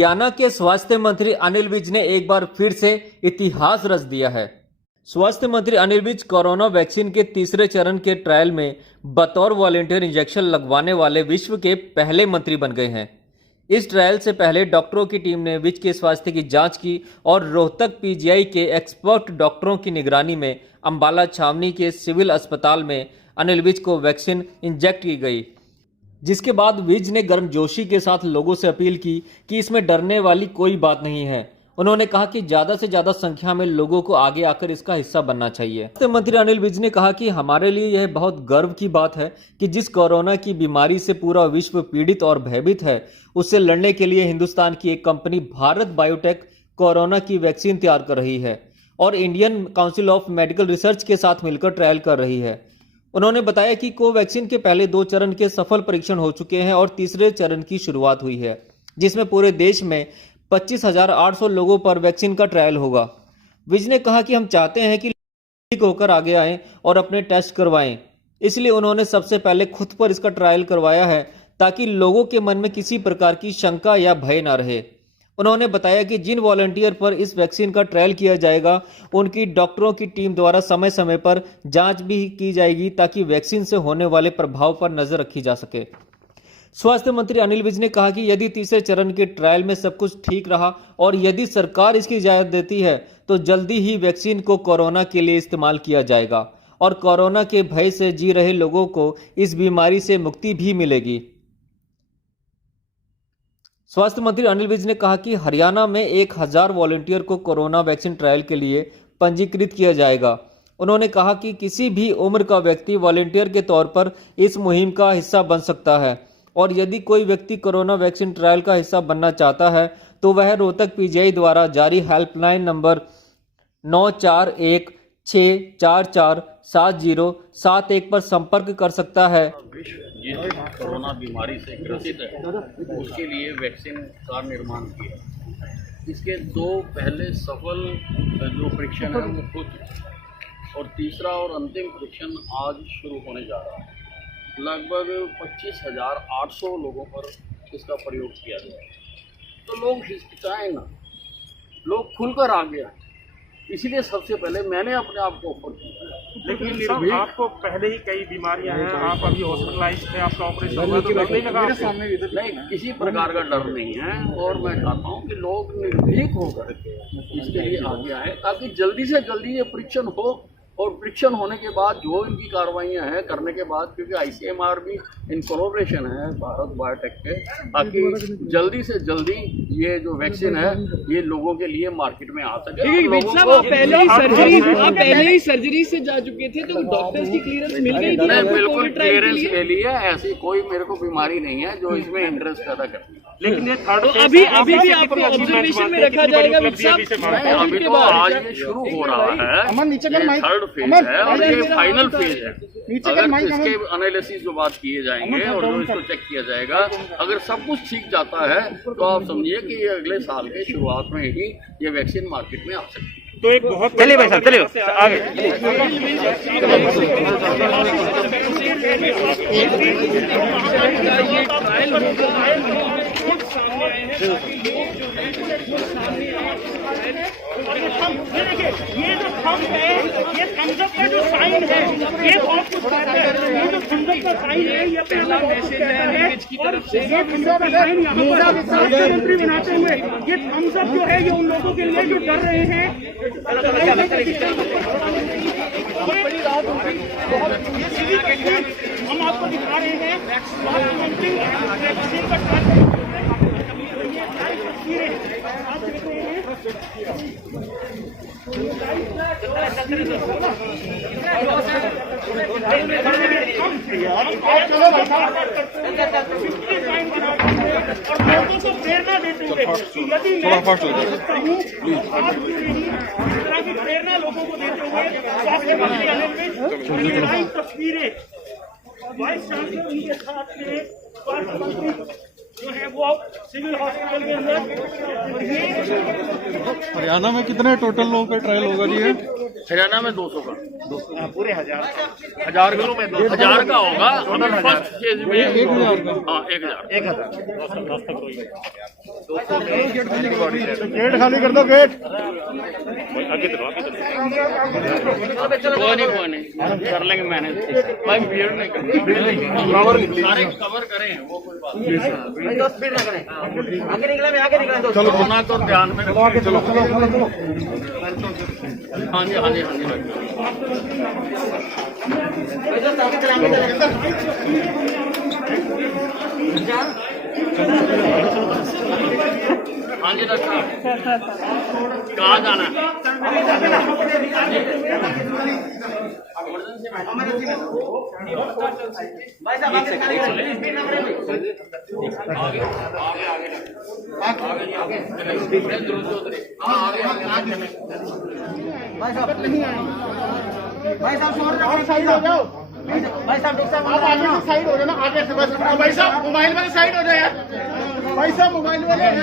हरियाणा के स्वास्थ्य मंत्री अनिल विज ने एक बार फिर से इतिहास रच दिया है। स्वास्थ्य मंत्री अनिल विज कोरोना वैक्सीन के तीसरे चरण के ट्रायल में बतौर वॉलंटियर इंजेक्शन लगवाने वाले विश्व के पहले मंत्री बन गए हैं। इस ट्रायल से पहले डॉक्टरों की टीम ने विज के स्वास्थ्य की जांच की और रोहतक पीजीआई के एक्सपर्ट डॉक्टरों की निगरानी में अंबाला छावनी के सिविल अस्पताल में अनिल विज को वैक्सीन इंजेक्ट की गई, जिसके बाद विज ने गर्मजोशी के साथ लोगों से अपील की कि इसमें डरने वाली कोई बात नहीं है। उन्होंने कहा कि ज्यादा से ज्यादा संख्या में लोगों को आगे आकर इसका हिस्सा बनना चाहिए। स्वास्थ्य मंत्री अनिल विज ने कहा कि हमारे लिए यह बहुत गर्व की बात है कि जिस कोरोना की बीमारी से पूरा विश्व पीड़ित और भयभीत है, उससे लड़ने के लिए हिंदुस्तान की एक कंपनी भारत बायोटेक कोरोना की वैक्सीन तैयार कर रही है और Indian council of medical research के साथ मिलकर ट्रायल कर रही है। उन्होंने बताया कि कोवैक्सीन के पहले 2 चरण के सफल परीक्षण हो चुके हैं और तीसरे चरण की शुरुआत हुई है, जिसमें पूरे देश में 25,800 लोगों पर वैक्सीन का ट्रायल होगा। विज ने कहा कि हम चाहते हैं कि ठीक होकर आगे आएं और अपने टेस्ट करवाएं, इसलिए उन्होंने सबसे पहले खुद पर इसका ट्रायल करवाया है ताकि लोगों के मन में किसी प्रकार की शंका या भय न रहे। उन्होंने बताया कि जिन वॉलंटियर पर इस वैक्सीन का ट्रायल किया जाएगा उनकी डॉक्टरों की टीम द्वारा समय समय पर जांच भी की जाएगी ताकि वैक्सीन से होने वाले प्रभाव पर नजर रखी जा सके। स्वास्थ्य मंत्री अनिल विज ने कहा कि यदि तीसरे चरण के ट्रायल में सब कुछ ठीक रहा और यदि सरकार इसकी इजाजत देती है तो जल्दी ही वैक्सीन को कोरोना के लिए इस्तेमाल किया जाएगा और कोरोना के भय से जी रहे लोगों को इस बीमारी से मुक्ति भी मिलेगी। स्वास्थ्य मंत्री अनिल विज ने कहा कि हरियाणा में 1000 वॉलंटियर को कोरोना वैक्सीन ट्रायल के लिए पंजीकृत किया जाएगा। उन्होंने कहा कि किसी भी उम्र का व्यक्ति वॉलंटियर के तौर पर इस मुहिम का हिस्सा बन सकता है और यदि कोई व्यक्ति कोरोना वैक्सीन ट्रायल का हिस्सा बनना चाहता है तो वह रोहतक पीजीआई द्वारा जारी हेल्पलाइन नंबर 9416447071 पर संपर्क कर सकता है। जिस कोरोना बीमारी से ग्रसित है उसके लिए वैक्सीन का निर्माण किया। इसके 2 पहले सफल जो परीक्षण है वो हो चुके और तीसरा और अंतिम परीक्षण आज शुरू होने जा रहा है। लगभग 25,800 लोगों पर इसका प्रयोग किया गया। तो लोग हिचकिचाएं ना, लोग खुलकर आ गया, इसीलिए सबसे पहले मैंने अपने आप को ऑफर किया। लेकिन आपको पहले ही कई बीमारियां हैं, आप अभी हॉस्पिटलाइज्ड थे, आपका ऑपरेशन हुआ, तो डर नहीं लगा? नहीं, किसी प्रकार का डर नहीं है और मैं चाहता हूं कि लोग निर्भीक होकर इसके लिए आगे आए ताकि जल्दी से जल्दी ये परीक्षण हो और परीक्षण होने के बाद जो इनकी कार्रवाइयाँ हैं करने के बाद, क्योंकि आईसीएमआर भी इन कोलैबोरेशन है भारत बायोटेक के, ताकि जल्दी से जल्दी ये जो वैक्सीन है ये लोगों के लिए मार्केट में आ सके। आप पहले ही सर्जरी से जा चुके थे तो डॉक्टर्स की क्लियरेंस मिल गई थी? मैं बिल्कुल क्लियरेंस ले लिया, ऐसी कोई मेरे को बीमारी नहीं है जो इसमें इंटरेस्ट पैदा करती है। लेकिन ये थर्ड अभी भी आपको ऑब्जर्वेशन में रखा जाएगा? अभी तो आज ये शुरू हो रहा है, थर्ड फेज है और ये फाइनल फेज है। अगर इसके एनालिसिस जो बात किए जाएंगे और जो इसको चेक किया जाएगा, अगर सब कुछ ठीक जाता है तो आप समझिए कि ये अगले साल के शुरुआत में ही ये वैक्सीन मार्केट में आ सकती है। तो एक बहुत चलिए भाई साहब, चलिए आगे। ये जो थंब है, ये थम्स अप का जो साइन है, ये बहुत कुछ कहता है। ये जो थम्स अप का साइन है, ये पहला मैसेज है की तरफ से। ये थम्स अप का साइन यहाँ पर मुख्यमंत्री बनाते हुए, ये थम्स अप जो है ये उन लोगों के लिए जो डर रहे हैं। हम आपको दिखा रहे हैं मुख्यमंत्री वैक्सीन का आप देख रहे हैं। लोगों को प्रेरणा देते हुए यदि प्रेरणा लोगों को देते हुए स्वास्थ्य मंत्री अनिल विज लाइव तस्वीरें वाइस चांसलर उनके साथ थे, स्वास्थ्य मंत्री जो है वो सिविल हॉस्पिटल के अंदर। और ये हरियाणा में कितने टोटल लोगों का ट्रायल होगा जी? हरियाणा में 200 का, पूरे 1000 किलो में 1000 का होगा। हमें फर्स्ट फेज में 1000 का। हाँ 1000। गेट खाली कर दो, गेट। कोई नहीं कर लेंगे मैनेज भाई, भीड़ नहीं करनी, सारे कवर करें वो कोई बात नहीं। चलो कोरोना तो ध्यान में रखो। चलो चलो चलो चलो। हाँ जी हाँ जी हाँ जी हाँ जी डॉक्टर साहब, कहाँ जाना है? भाई साहब साइड हो जाओ। भाई साहब आप आगे से साइड हो जाना, आगे से बस। भाई साहब मोबाइल वाले साइड हो जाए यार। भाई साहब मोबाइल वाले यार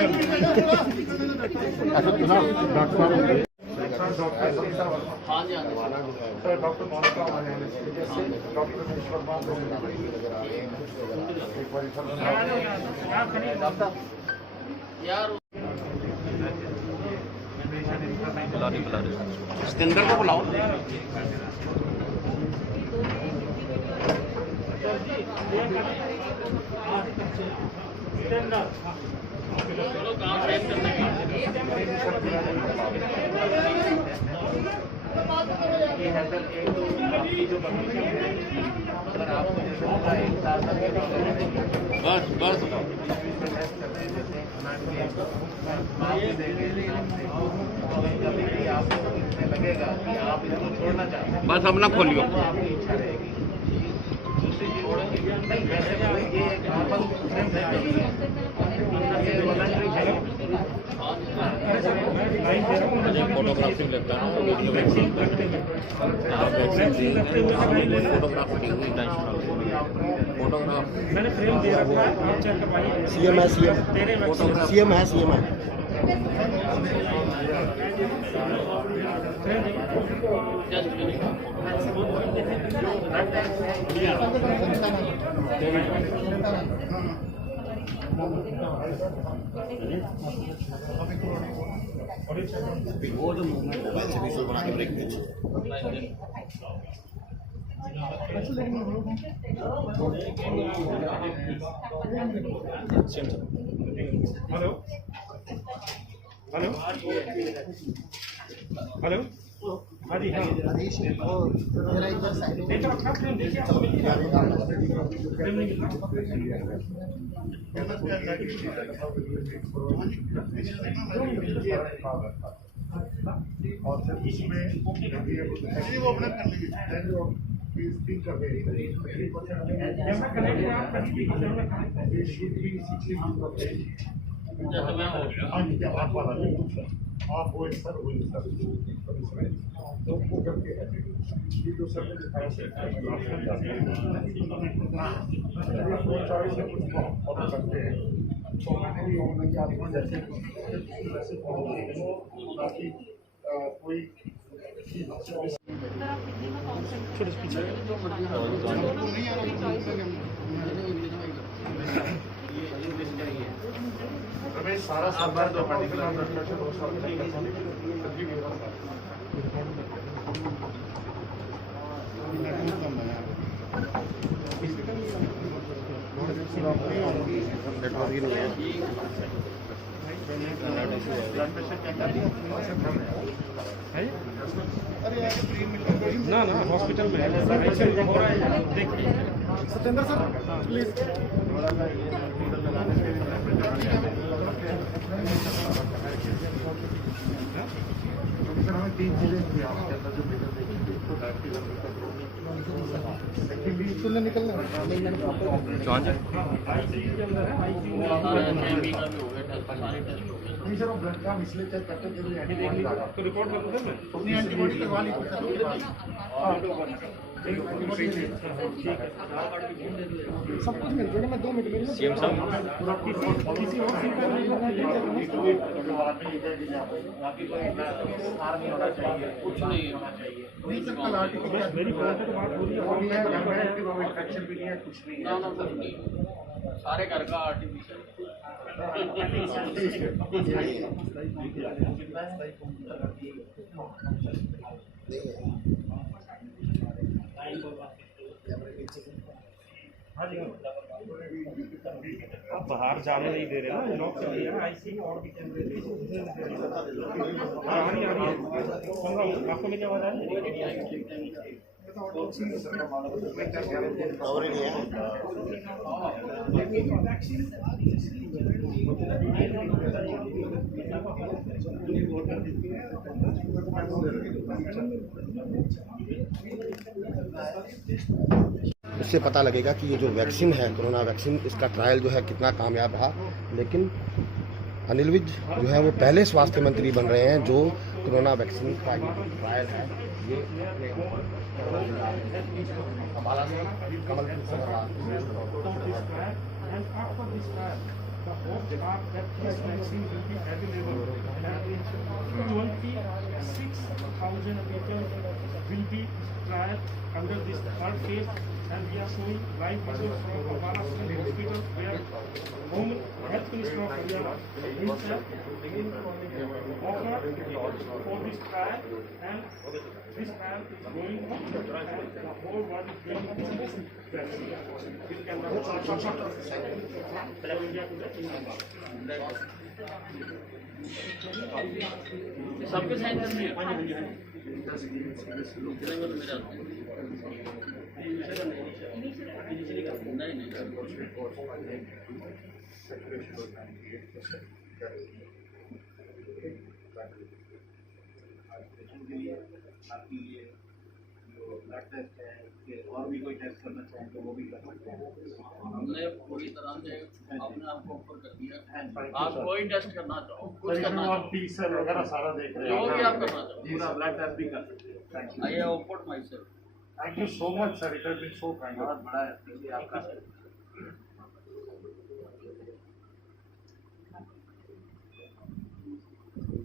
सिकंदर को बुलाओ। चलो काम फ्रेम करने का। बस बस बस अब ना खोलियो। फोटोग्राफी लगता है, फोटोग्राफ मैंने फ्रेम दे रखा है, आप चेक करवाइए। सीएम है, सीएम है, सीएम है। हेलो हेलो हेलो हाँ जी हाँ देखो अपना फ्रेम देखिए, आपको फ्रेम नहीं मिल और फिर इसमें वो अपना कर आप वो सर तो वो करके ये जो सर ने दिखाया फॉलो करते हैं। तो मैंने भी ऑनलाइन आपको जैसे ताकि कोई रमेश सारा सब बार दो पर्टिकुलर ना ना हॉस्पिटल में हो रहा है, देखिए सत्येंद्र सर प्लीज हमें 3 चीजें थी आपके अंदर जो मेजर देखी सुनने निकलना नहीं सर, वो ब्लड का हम इसलिए चेक करते हैं तो रिपोर्ट कर दो सर, मैं अपनी एंटीबॉडी करवा ली। सब कुछ मिल जाएगा। मैं 2 मिनट में सीएम साहब किसी और सीट पर नहीं होना कुछ नहीं मेरी बात तो बात हो रही है इन्फेक्शन भी नहीं है, कुछ नहीं ना ना कुछ नहीं सारे घर का आर्टिफिशियल आप बाहर जाने नहीं दे रहे ना, लॉक कर दिया आईसी और भी कैमरे आ रही है। आपको मेरी आवाज आ रही है? इससे पता लगेगा कि ये जो वैक्सीन है कोरोना वैक्सीन, इसका ट्रायल जो है कितना कामयाब रहा। लेकिन अनिल विज जो है वो पहले स्वास्थ्य मंत्री बन रहे हैं जो कोरोना वैक्सीन का ट्रायल है ये अम्बाला से कमलपुर से करवा The hope are that this vaccine will be available and 26,000 people will be tried under this third phase, and we are showing live videos from Ambala Hospital where Home Health Minister of Haryana himself offer for this trial, and this trial is going on and the whole world is doing this vaccine. It can be सबके sign करनी है नहीं और भी कोई test करना चाहें तो वो भी कर सकते हैं। हमने पूरी तरह से अपने आप को ऊपर कर दिया। आप कोई टेस्ट करना चाहो, कुछ करना चाहो, टीसर वगैरह सारा देख रहे जो भी आप करना चाहो, पूरा ब्लड टेस्ट भी कर सकते हैं। Thank you, I have offered myself. Thank you so much sir, it has been so kind. बहुत बड़ा है आपका।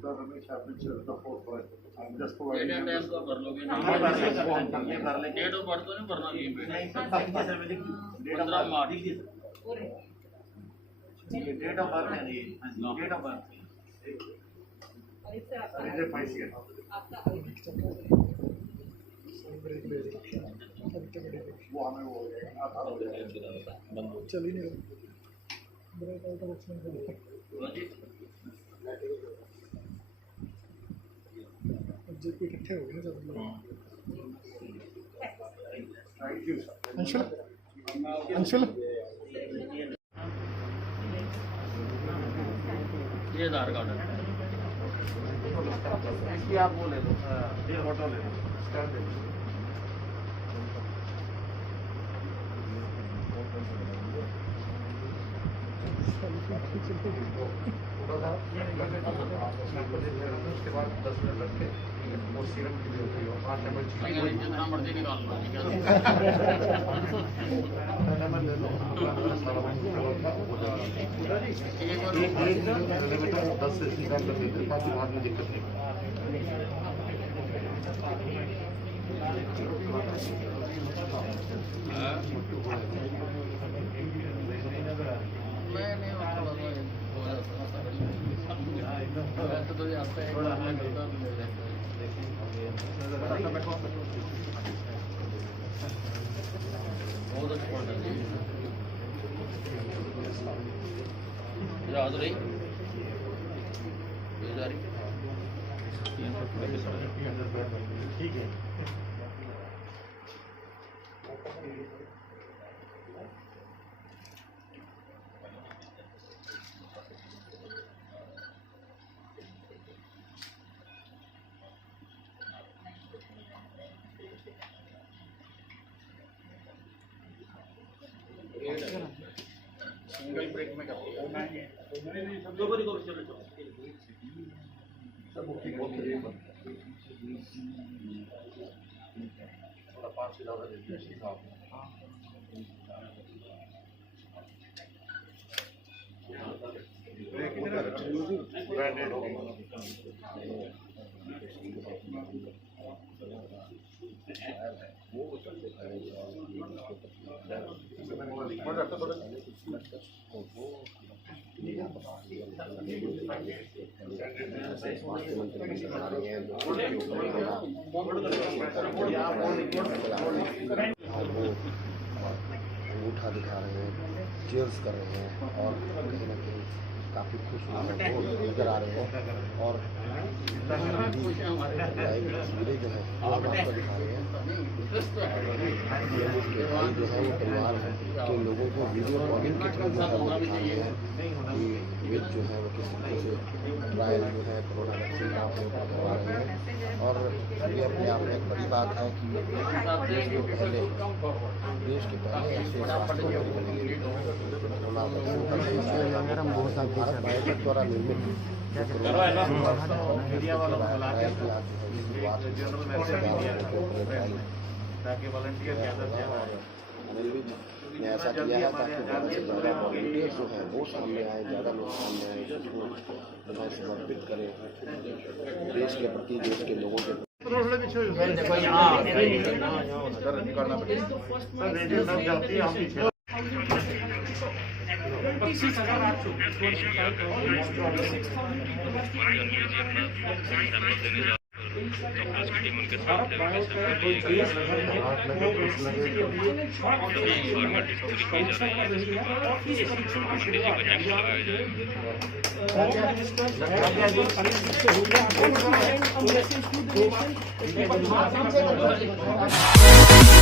रमेश आपने the fourth one just for date and time तो भर लोगे ना, कर ले डेट ऑफ बर्थ तो नहीं भरना ये पे date 15 March date of birth है ये डेट ऑफ बर्थ इधर पैसे वो हमें वो आधार हो जाएगा चल ही नहीं जेपी इकट्ठे हो गए सब लोग। थैंक यू अंशुल अंशुल ये आधार कार्ड है। इसकी आप वो ले लो, ये फोटो ले लो, स्कैन दे लो। उसके बाद 10 मिनट रख के और सीरम की जरूरत है 5 ml जितना मर्जी निकाल लो। किलोमीटर 10 से सीधा कर देते ताकि बाद में दिक्कत नहीं। तो आता है बहुत अच्छा याद रही ठीक है। सिंगल ब्रेक में करते हैं। 5 से ज़्यादा इंडस्ट्री था ब्रांडेड हो स्वास्थ्य मंत्री जी बना रहे हैं और वो अंगूठा दिखा रहे हैं, चीयर्स कर रहे हैं और कहीं ना कहीं काफ़ी खुश नजर आ रहे हैं और तस्वीरें जो है वो आपको दिखा रहे हैं। भाई जो है वो परिवार के लोगों को वीडियो कॉलिंग के थ्रू जो है वो दिखा रहे हैं कि वे जो है वो किस तरह से ट्रायल जो है कोरोना वैक्सीन का अपने ऊपर करवा रहे हैं और ये अपने आप में एक बड़ी बात है कि देश के पहले ऐसे स्वास्थ्य मंत्री बनेंगे कोरोना वैक्सीन का भारत बायोटेक द्वारा निर्मित अनिल विज ने ऐसा किया है ताकि ज़्यादा से ज़्यादा वॉलंटियर्स जो हैं वो सामने आए, ज़्यादा लोग सामने आए, उसको समर्पित करें देश के प्रति, देश के लोगों के निकालना पड़ेगा जाती है हम पीछे परीक्षा